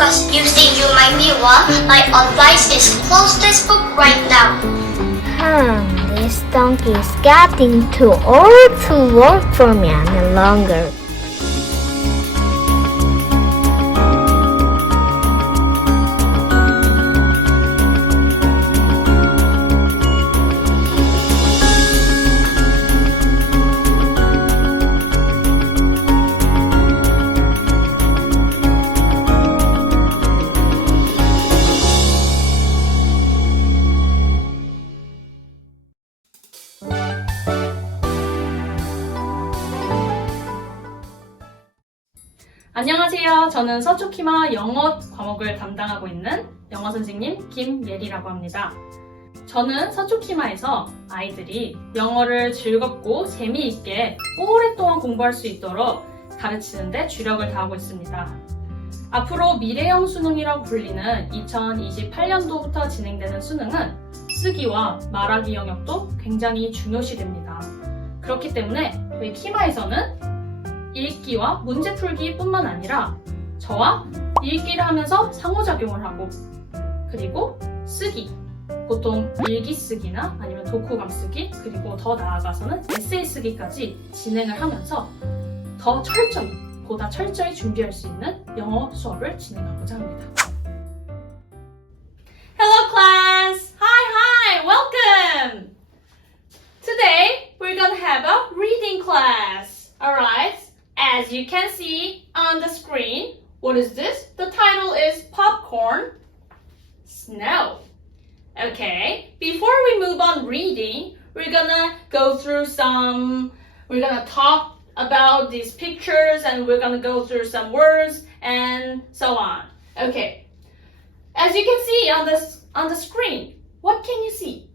because you think you might be one, my advice is close this book right now. This donkey is getting too old to work for me any longer. 안녕하세요. 저는 서초키마 영어 과목을 담당하고 있는 영어 선생님 김예리라고 합니다. 저는 서초키마에서 아이들이 영어를 즐겁고 재미있게 오랫동안 공부할 수 있도록 가르치는 데 주력을 다하고 있습니다. 앞으로 미래형 수능이라고 불리는 2028년도부터 진행되는 수능은 쓰기와 말하기 영역도 굉장히 중요시됩니다. 그렇기 때문에 저희 키마에서는 읽기와 문제 풀기 뿐만 아니라 저와 읽기를 하면서 상호작용을 하고 그리고 쓰기, 보통 일기 쓰기나 아니면 독후감 쓰기 그리고 더 나아가서는 에세이 쓰기까지 진행을 하면서 보다 철저히 준비할 수 있는 영어 수업을 진행하고자 합니다. Hello class! Hi! Welcome! Today we're gonna have a reading class. Alright? As you can see on the screen, what is this? The title is Popcorn Snow. Okay, before we move on reading, we're gonna talk about these pictures and we're gonna go through some words and so on. Okay, as you can see on the screen, what can you see?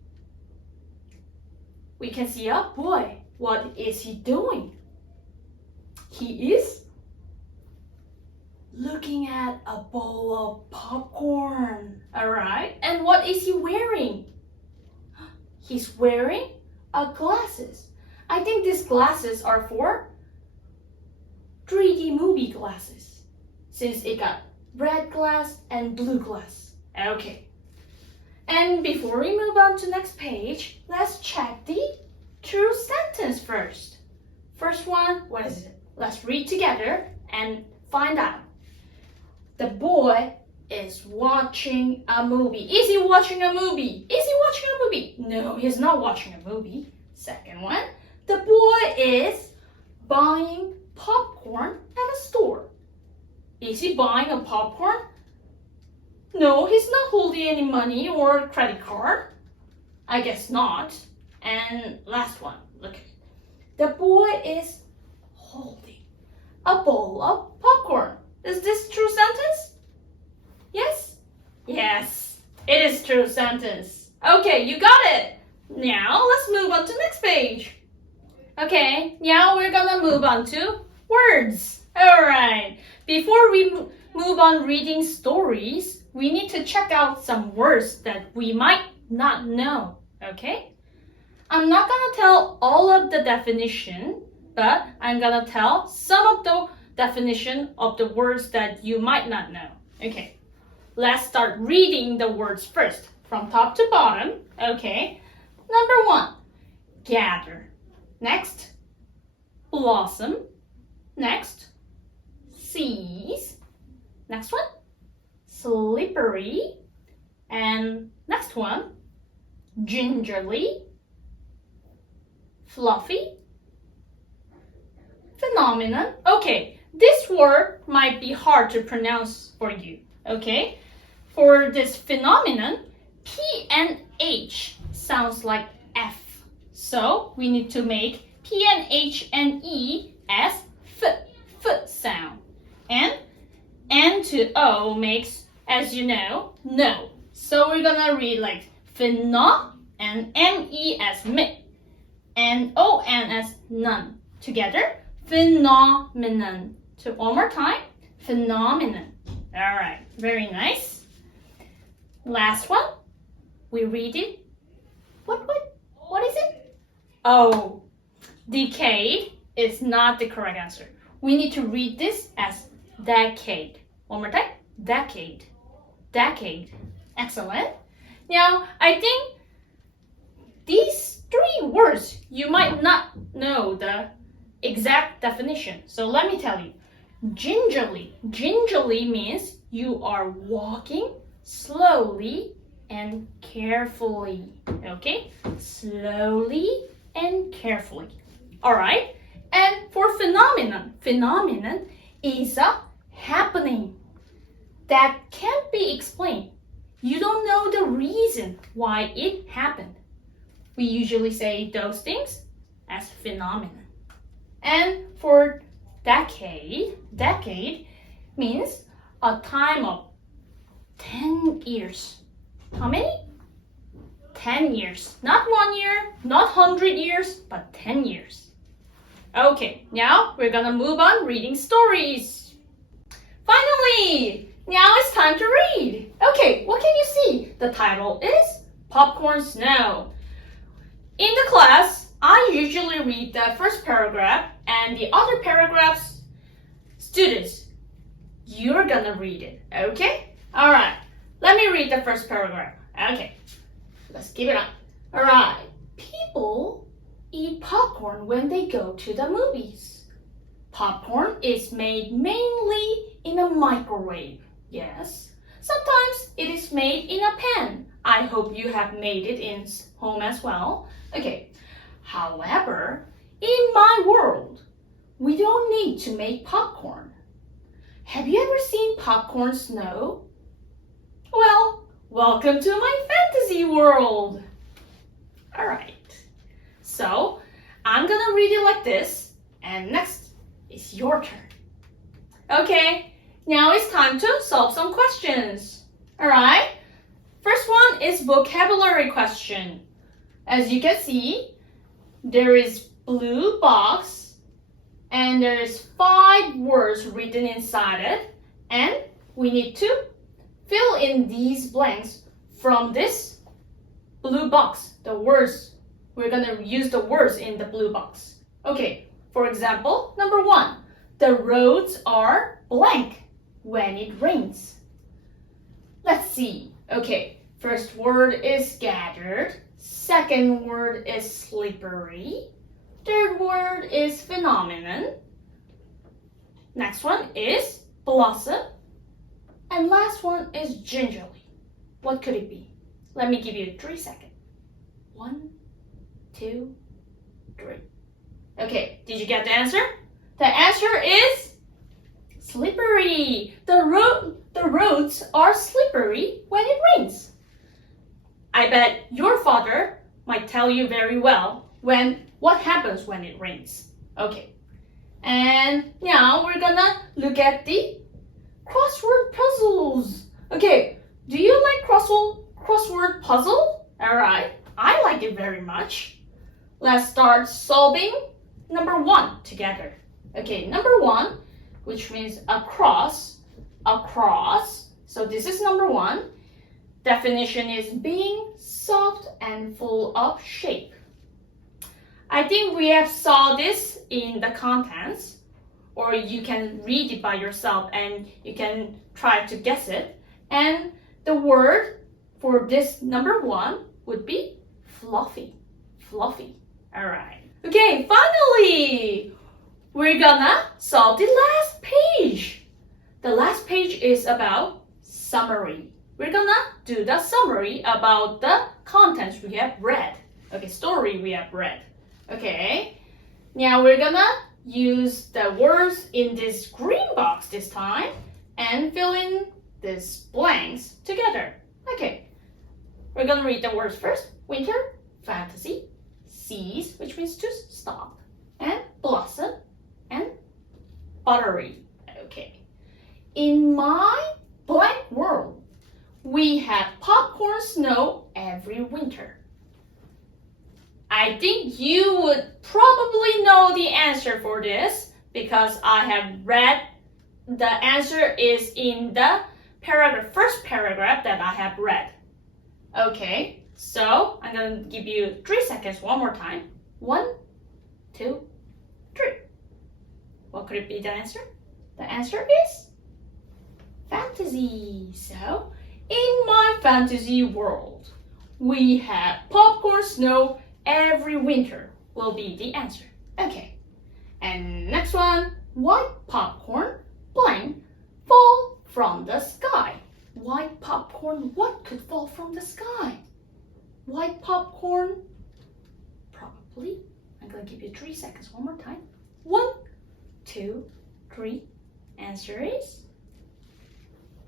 We can see a boy. What is he doing? He is looking at a bowl of popcorn. Alright, and what is he wearing? He's wearing glasses. I think these glasses are for 3D movie glasses, since it got red glass and blue glass. Okay, and before we move on to next page, let's check the true sentence first. First one, what is it? Let's read together and find out. The boy is watching a movie. Is he watching a movie? Is he watching a movie? No, he's not watching a movie. Second one, the boy is buying popcorn at a store. Is he buying a popcorn? No, he's not holding any money or credit card. I guess not. And last one, look. The boy is holding a bowl of popcorn. Is this true sentence? Yes? Yes, it is true sentence. Okay, you got it. Now let's move on to next page. Okay, now we're gonna move on to words. Alright, before we move on reading stories, we need to check out some words that we might not know. Okay? I'm not gonna tell all of the definition, but I'm gonna tell some of the definition of the words that you might not know. Okay, let's start reading the words first, from top to bottom. Okay, number one, gather. Next, blossom. Next, seize. Next one, slippery. And next one, gingerly. Fluffy. Phenomenon. Okay, this word might be hard to pronounce for you. Okay, for this phenomenon, P and H sounds like F. So we need to make P and H and E as F sound. And N to O makes, as you know, no. So we're gonna read like pheno and M-E as me and O-N as none. Together, phenomenon. So one more time, phenomenon. All right, very nice. Last one, we read it. What is it? Oh, decade is not the correct answer. We need to read this as decade. One more time, decade. Decade. Excellent. Now, I think these three words, you might not know the exact definition. So let me tell you. Gingerly. Gingerly means you are walking slowly and carefully. Okay? Slowly and carefully. Alright? And for phenomenon, phenomenon is a happening that can't be explained. You don't know the reason why it happened. We usually say those things as phenomenon. And for decade, decade means a time of 10 years. How many? 10 years. Not 1 year, not 100 years, but 10 years. Okay, now we're gonna move on reading stories. Finally, now it's time to read. Okay, what can you see? The title is Popcorn Snow. In the class, I usually read the first paragraph and the other paragraphs, students, you're gonna read it, okay? Alright, let me read the first paragraph. Okay, let's give it up. Alright, people eat popcorn when they go to the movies. Popcorn is made mainly in a microwave, yes. Sometimes it is made in a pan. I hope you have made it in home as well. Okay, however, in my world, we don't need to make popcorn. Have you ever seen popcorn snow? Well, welcome to my fantasy world. Alright, so I'm gonna read it like this, and next is your turn. Okay, now it's time to solve some questions. Alright, first one is vocabulary question. As you can see, there is blue box and there is 5 words written inside it, and we need to fill in these blanks from this blue box, the words. We're gonna use the words in the blue box. Okay, for example, number 1, the roads are blank when it rains. Let's see. Okay, first word is gathered. Second word is slippery. Third word is phenomenon. Next one is blossom. And last one is gingerly. What could it be? Let me give you 3 seconds. 1, 2, 3. Okay, did you get the answer? The answer is slippery. The roads are slippery when it rains. I bet your father might tell you very well what happens when it rains. Okay, and now we're gonna look at the crossword puzzles. Okay, do you like crossword puzzle? Alright, I like it very much. Let's start solving number 1 together. Okay, number 1, which means across. So this is number 1. Definition is being soft and full of shape. I think we have saw this in the contents, or you can read it by yourself and you can try to guess it. And the word for this number 1 would be fluffy. Fluffy. Alright. Okay, finally, we're gonna solve the last page. The last page is about summary. We're gonna do the summary about the contents we have read. Okay, story we have read. Okay, now we're gonna use the words in this green box this time and fill in these blanks together. Okay, we're gonna read the words first. Winter, fantasy, cease, which means to stop, and blossom, and buttery. Okay, in my blank world, we have popcorn snow every winter. I think you would probably know the answer for this because I have read the answer is in the first paragraph that I have read. Okay, so I'm going to give you 3 seconds one more time. 1, 2, 3. What could it be the answer? The answer is fantasy. So, in my fantasy world, we have popcorn snow every winter will be the answer. Okay. And next one, white popcorn blank fall from the sky. White popcorn, what could fall from the sky? White popcorn, probably. I'm going to give you 3 seconds one more time. 1, 2, 3. Answer is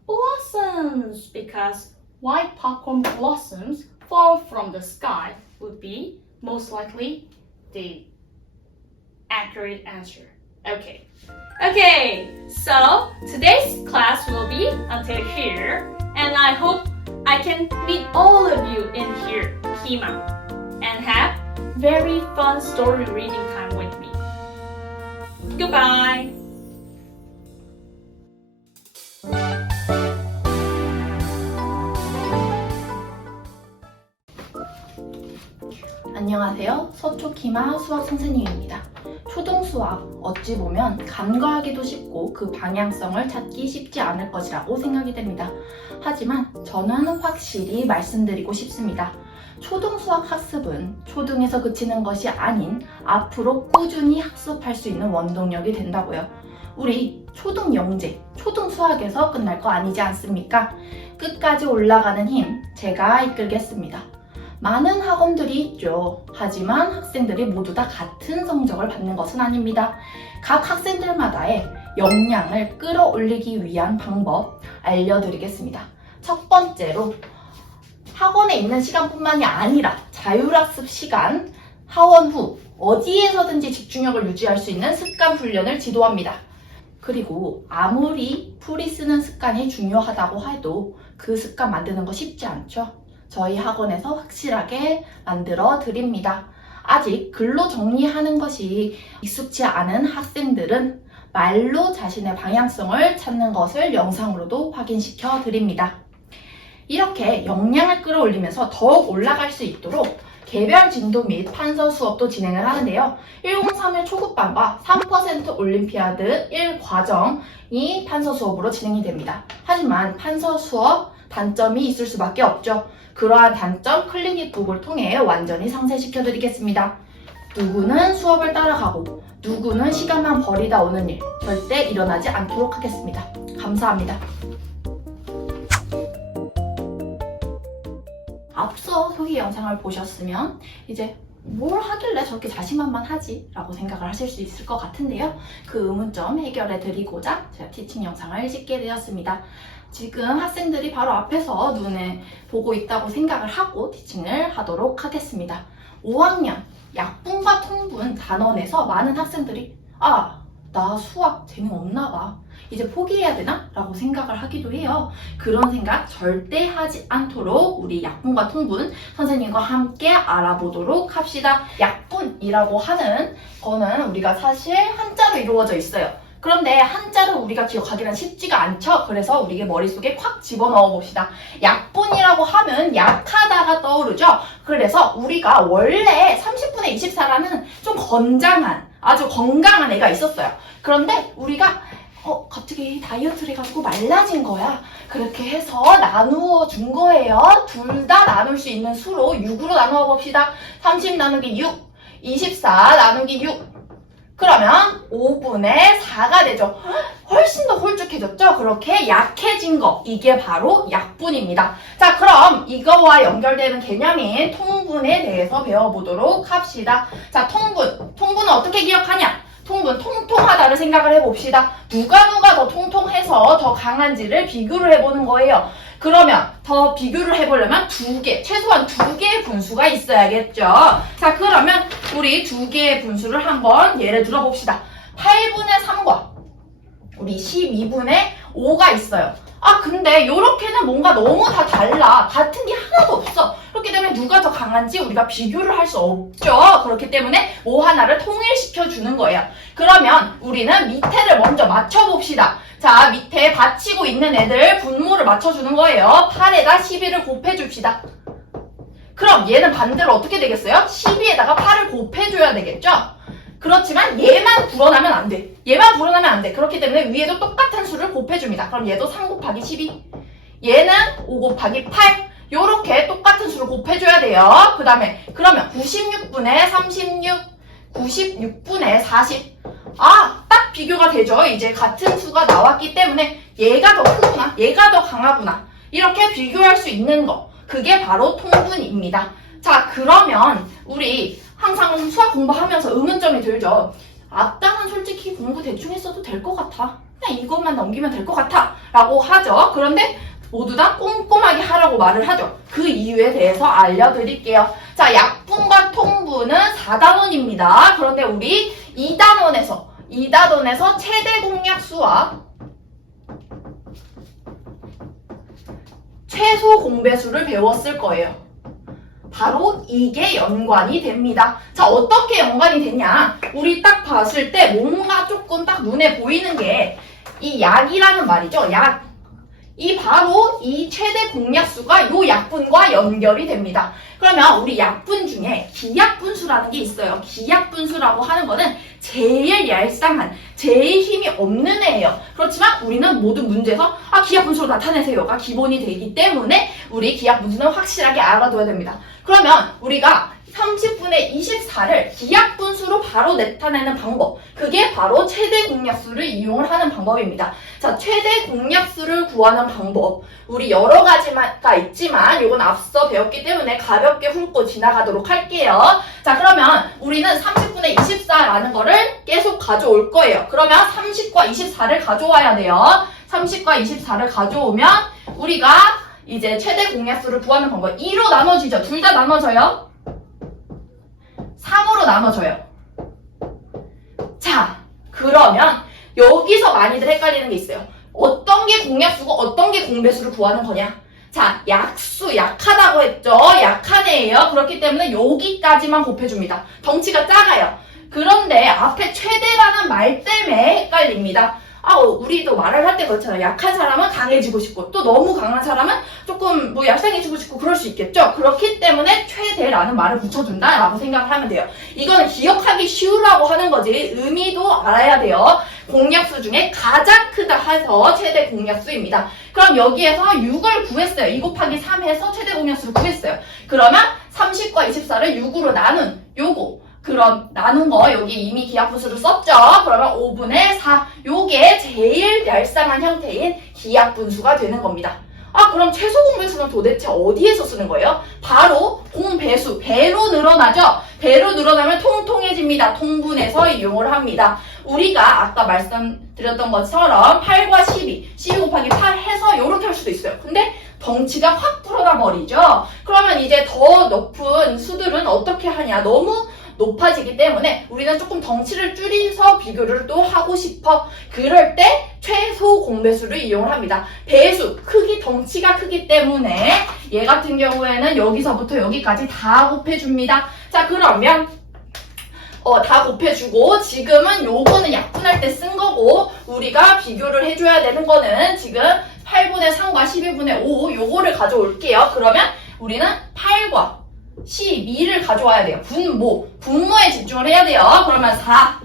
blossoms, because white popcorn blossoms fall from the sky would be most likely the accurate answer. Okay. Okay, so today's class will be until here, and I hope I can meet all of you in here, KEMA, and have very fun story reading time with me. Goodbye! 안녕하세요. 서초키마 수학 선생님입니다. 초등수학 어찌 보면 간과하기도 쉽고 그 방향성을 찾기 쉽지 않을 것이라고 생각이 됩니다. 하지만 저는 확실히 말씀드리고 싶습니다. 초등수학 학습은 초등에서 그치는 것이 아닌 앞으로 꾸준히 학습할 수 있는 원동력이 된다고요. 우리 초등 영재, 초등 수학에서 끝날 거 아니지 않습니까? 끝까지 올라가는 힘 제가 이끌겠습니다. 많은 학원들이 있죠. 하지만 학생들이 모두 다 같은 성적을 받는 것은 아닙니다. 각 학생들마다의 역량을 끌어올리기 위한 방법 알려드리겠습니다. 첫 번째로 학원에 있는 시간뿐만이 아니라 자율학습 시간, 하원 후 어디에서든지 집중력을 유지할 수 있는 습관 훈련을 지도합니다. 그리고 아무리 풀이 쓰는 습관이 중요하다고 해도 그 습관 만드는 거 쉽지 않죠? 저희 학원에서 확실하게 만들어 드립니다. 아직 글로 정리하는 것이 익숙치 않은 학생들은 말로 자신의 방향성을 찾는 것을 영상으로도 확인시켜 드립니다. 이렇게 역량을 끌어올리면서 더욱 올라갈 수 있도록 개별 진도 및 판서 수업도 진행을 하는데요. 1031 초급반과 3% 올림피아드 1과정이 판서 수업으로 진행이 됩니다. 하지만 판서 수업 단점이 있을 수밖에 없죠. 그러한 단점 클리닉북을 통해 완전히 상쇄시켜 드리겠습니다. 누구는 수업을 따라가고 누구는 시간만 버리다 오는 일 절대 일어나지 않도록 하겠습니다. 감사합니다. 앞서 소개 영상을 보셨으면 이제 뭘 하길래 저렇게 자신만만하지? 라고 생각을 하실 수 있을 것 같은데요. 그 의문점 해결해 드리고자 제가 티칭 영상을 찍게 되었습니다. 지금 학생들이 바로 앞에서 눈에 보고 있다고 생각을 하고 티칭을 하도록 하겠습니다. 5학년 약분과 통분 단원에서 많은 학생들이 나 수학 재능 없나 봐. 이제 포기해야 되나? 라고 생각을 하기도 해요. 그런 생각 절대 하지 않도록 우리 약분과 통분 선생님과 함께 알아보도록 합시다. 약분이라고 하는 거는 우리가 사실 한자로 이루어져 있어요. 그런데 한자를 우리가 기억하기는 쉽지가 않죠. 그래서 우리 머릿속에 콱 집어넣어 봅시다. 약분이라고 하면 약하다가 떠오르죠. 그래서 우리가 원래 30분의 24라는 좀 건장한 아주 건강한 애가 있었어요. 그런데 우리가 갑자기 다이어트를 해가지고 말라진 거야. 그렇게 해서 나누어 준 거예요. 둘 다 나눌 수 있는 수로 6으로 나누어 봅시다. 30 나누기 6, 24 나누기 6. 그러면 5분의 4가 되죠. 훨씬 더 홀쭉해졌죠? 그렇게 약해진 거, 이게 바로 약분입니다. 자, 그럼 이거와 연결되는 개념인 통분에 대해서 배워보도록 합시다. 자, 통분은 어떻게 기억하냐? 통분, 통통하다를 생각을 해봅시다. 누가 더 통통해서 더 강한지를 비교를 해보는 거예요. 그러면 더 비교를 해보려면 최소한 두 개의 분수가 있어야겠죠. 자, 그러면 우리 두 개의 분수를 한번 예를 들어 봅시다. 8분의 3과 우리 12분의 5가 있어요. 근데 이렇게는 뭔가 너무 다 달라. 같은 게 하나도 없어. 그렇기 때문에 누가 더 강한지 우리가 비교를 할 수 없죠. 그렇기 때문에 뭐 하나를 통일시켜 주는 거예요. 그러면 우리는 밑에를 먼저 맞춰봅시다. 자, 밑에 받치고 있는 애들 분모를 맞춰주는 거예요. 8에다 12를 곱해줍시다. 그럼 얘는 반대로 어떻게 되겠어요? 12에다가 8을 곱해줘야 되겠죠? 그렇지만 얘만 불어나면 안 돼. 얘만 불어나면 안 돼. 그렇기 때문에 위에도 똑같은 수를 곱해줍니다. 그럼 얘도 3 곱하기 12, 얘는 5 곱하기 8, 요렇게 똑같은 수를 곱해줘야 돼요. 그 다음에 그러면 96분의 36, 96분의 40. 딱 비교가 되죠. 이제 같은 수가 나왔기 때문에 얘가 더 크구나, 얘가 더 강하구나, 이렇게 비교할 수 있는 거, 그게 바로 통분입니다. 자, 그러면 우리 항상 수학 공부하면서 의문점이 들죠. 앞당은 솔직히 공부 대충 했어도 될 것 같아, 그냥 이것만 넘기면 될 것 같아 라고 하죠. 그런데 모두 다 꼼꼼하게 하라고 말을 하죠. 그 이유에 대해서 알려드릴게요. 자, 약분과 통분은 4단원입니다. 그런데 우리 2단원에서 최대 공약수와 최소 공배수를 배웠을 거예요. 바로 이게 연관이 됩니다. 자, 어떻게 연관이 되냐? 우리 딱 봤을 때 뭔가 조금 딱 눈에 보이는 게 이 약이라는 말이죠. 약. 바로 이 최대 공약수가 요 약분과 연결이 됩니다. 그러면 우리 약분 중에 기약분수라는 게 있어요. 기약분수라고 하는 거는 제일 얄쌍한, 제일 힘이 없는 애예요. 그렇지만 우리는 모든 문제에서 기약분수로 나타내세요가 기본이 되기 때문에 우리 기약분수는 확실하게 알아둬야 됩니다. 그러면 우리가 30분의 24를 기약분수로 바로 나타내는 방법, 그게 바로 최대 공약수를 이용을 하는 방법입니다. 자, 최대 공약수를 구하는 방법, 우리 여러 가지가 있지만 이건 앞서 배웠기 때문에 가볍게 훑고 지나가도록 할게요. 자, 그러면 우리는 30분의 24라는 거를 계속 가져올 거예요. 그러면 30과 24를 가져와야 돼요. 30과 24를 가져오면 우리가 이제 최대 공약수를 구하는 방법, 2로 나눠지죠. 둘 다 나눠져요. 3으로 나눠져요. 자, 그러면 여기서 많이들 헷갈리는 게 있어요. 어떤 게 공약수고 어떤 게 공배수를 구하는 거냐? 자, 약수, 약하다고 했죠? 약한 애예요. 그렇기 때문에 여기까지만 곱해줍니다. 덩치가 작아요. 그런데 앞에 최대라는 말 때문에 헷갈립니다. 우리도 말을 할 때 그렇잖아요. 약한 사람은 강해지고 싶고, 또 너무 강한 사람은 조금 얄쌍해지고 싶고 그럴 수 있겠죠. 그렇기 때문에 최대라는 말을 붙여준다라고 생각을 하면 돼요. 이거는 기억하기 쉬우라고 하는 거지 의미도 알아야 돼요. 공약수 중에 가장 크다 해서 최대 공약수입니다. 그럼 여기에서 6을 구했어요. 2 곱하기 3 해서 최대 공약수를 구했어요. 그러면 30과 24를 6으로 나눈 요거, 그럼 나눈 거 여기 이미 기약분수를 썼죠. 그러면 5분의 4, 요게 제일 얄쌍한 형태인 기약분수가 되는 겁니다. 그럼 최소 공배수는 도대체 어디에서 쓰는 거예요? 바로 공배수, 배로 늘어나죠. 배로 늘어나면 통통해집니다. 통분해서 이용을 합니다. 우리가 아까 말씀드렸던 것처럼 8과 12, 12 곱하기 8 해서 이렇게 할 수도 있어요. 근데 덩치가 확 불어나 버리죠. 그러면 이제 더 높은 수들은 어떻게 하냐? 너무 높아지기 때문에 우리는 조금 덩치를 줄여서 비교를 또 하고 싶어. 그럴 때 최소 공배수를 이용을 합니다. 배수, 크기, 덩치가 크기 때문에 얘 같은 경우에는 여기서부터 여기까지 다 곱해줍니다. 자, 그러면 다 곱해주고, 지금은 요거는 약분할 때 쓴 거고, 우리가 비교를 해줘야 되는 거는 지금 8분의 3과 12분의 5 요거를 가져올게요. 그러면 우리는 8과 12를 가져와야 돼요. 분모에 집중을 해야 돼요. 그러면 4,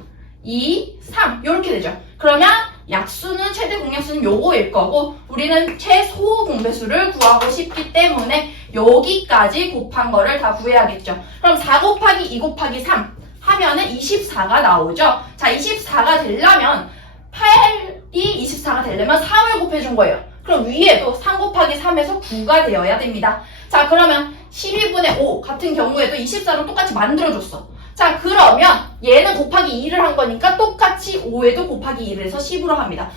2, 3 이렇게 되죠. 그러면 약수는 최대 공약수는 요거일 거고 우리는 최소 공배수를 구하고 싶기 때문에 여기까지 곱한 거를 다 구해야겠죠. 그럼 4 곱하기 2 곱하기 3 하면은 24가 나오죠. 자, 24가 되려면 8이 24가 되려면 3을 곱해준 거예요. 그럼 위에도 3 곱하기 3에서 9가 되어야 됩니다. 자, 그러면 12분의 5 같은 경우에도 24로 똑같이 만들어줬어. 자, 그러면 얘는 곱하기 2를 한 거니까 똑같이 5에도 곱하기 2를 해서 10으로 합니다.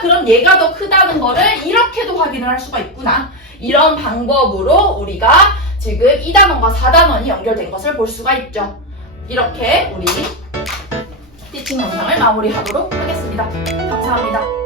그럼 얘가 더 크다는 거를 이렇게도 확인을 할 수가 있구나. 이런 방법으로 우리가 지금 2단원과 4단원이 연결된 것을 볼 수가 있죠. 이렇게 우리 티칭 영상을 마무리하도록 하겠습니다. 감사합니다.